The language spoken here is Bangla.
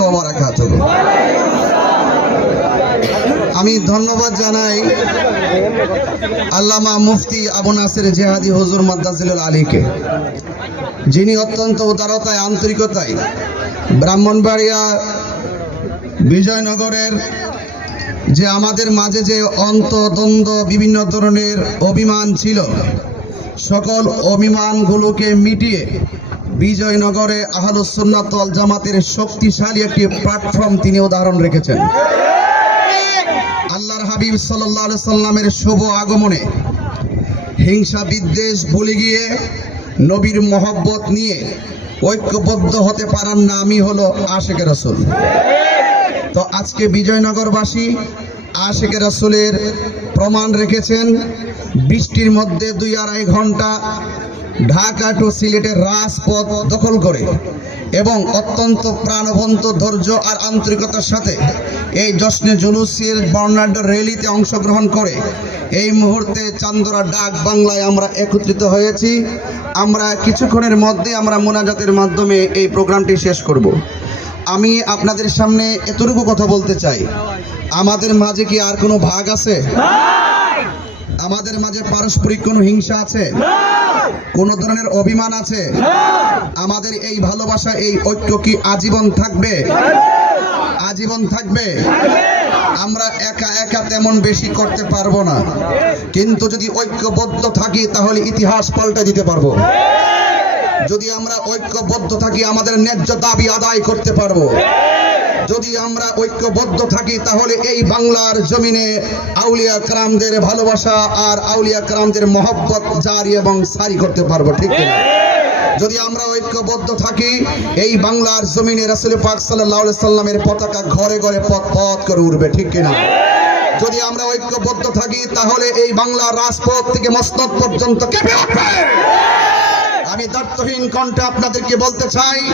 ওয়া বারাকাতুহু। আমি ধন্যবাদ জানাই আল্লামা মুফতি আবু নাসির জিহাদি হুজুর মাদ্দাজিলুল আলীকে, যিনি অত্যন্ত উদারতায় আন্তরিকতায় ব্রাহ্মণবাড়িয়া বিজয়নগরের যে আমাদের মাঝে যে অন্তদ্বন্দ্ব বিভিন্ন ধরনের অভিমান ছিল, সকল অভিমানগুলোকে মিটিয়ে বিজয়নগরে আহলুস সুন্নাত ওয়াল জামাতের শক্তিশালী একটি প্ল্যাটফর্ম তিনি উদাহরণ রেখেছেন। আল্লাহর হাবিব সাল্লাল্লাহু আলাইহি সাল্লামের শুভ আগমনে হিংসা বিদ্বেষ ভুলে গিয়ে নবীর মহব্বত নিয়ে ঐক্যবদ্ধ হতে পারার নামই হলো আশিকে রাসূল। তো আজকে বিজয়নগরবাসী আশিকে রাসূলের প্রমাণ রেখেছেন। বৃষ্টির মধ্যে 2-2.5 ঘন্টা ঢাকা টু সিলেটের রাজপথ দখল করে এবং অত্যন্ত প্রাণবন্ত ধৈর্য আর আন্তরিকতার সাথে এই জশ্নে জুলুসের বর্ণাঢ্য র্যালিতে অংশগ্রহণ করে এই মুহূর্তে চান্দরা ডাক বাংলায় আমরা একত্রিত হয়েছি। আমরা কিছুক্ষণের মধ্যে আমরা মোনাজাতের মাধ্যমে এই প্রোগ্রামটি শেষ করব। আমি আপনাদের সামনে এতটুকু কথা বলতে চাই, আমাদের মাঝে কি আর কোনো ভাগ আছে? আমাদের মাঝে পারস্পরিক কোনো হিংসা আছে? কোনো ধরনের অভিমান আছে? আমাদের এই ভালোবাসা এই ঐক্য কি আজীবন থাকবে? আজীবন থাকবে। আমরা একা একা তেমন বেশি করতে পারবো না, কিন্তু যদি ঐক্যবদ্ধ থাকি তাহলে ইতিহাস পাল্টে দিতে পারবো। যদি আমরা ঐক্যবদ্ধ থাকি আমাদের ন্যায্য দাবি আদায় করতে পারবো। যদি আমরা ঐক্যবদ্ধ থাকি তাহলে এই বাংলার জমিনে আউলিয়া কেরামদের ভালোবাসা আর আউলিয়া কেরামদের মহব্বত জারি এবং সারি করতে পারবো, ঠিক কিনা? যদি আমরা ঐক্যবদ্ধ থাকি এই বাংলার জমিনে রাসূল পাক সাল্লাল্লাহু আলাইহি সাল্লামের পতাকা ঘরে ঘরে পথ পথ করে উঠবে, ঠিক কিনা? যদি আমরা ঐক্যবদ্ধ থাকি তাহলে এই বাংলার রাজপথ থেকে মসনদ পর্যন্ত কেঁপে উঠবে। আমি দায়িত্বহীন কণ্ঠে আপনাদেরকে বলতে চাই।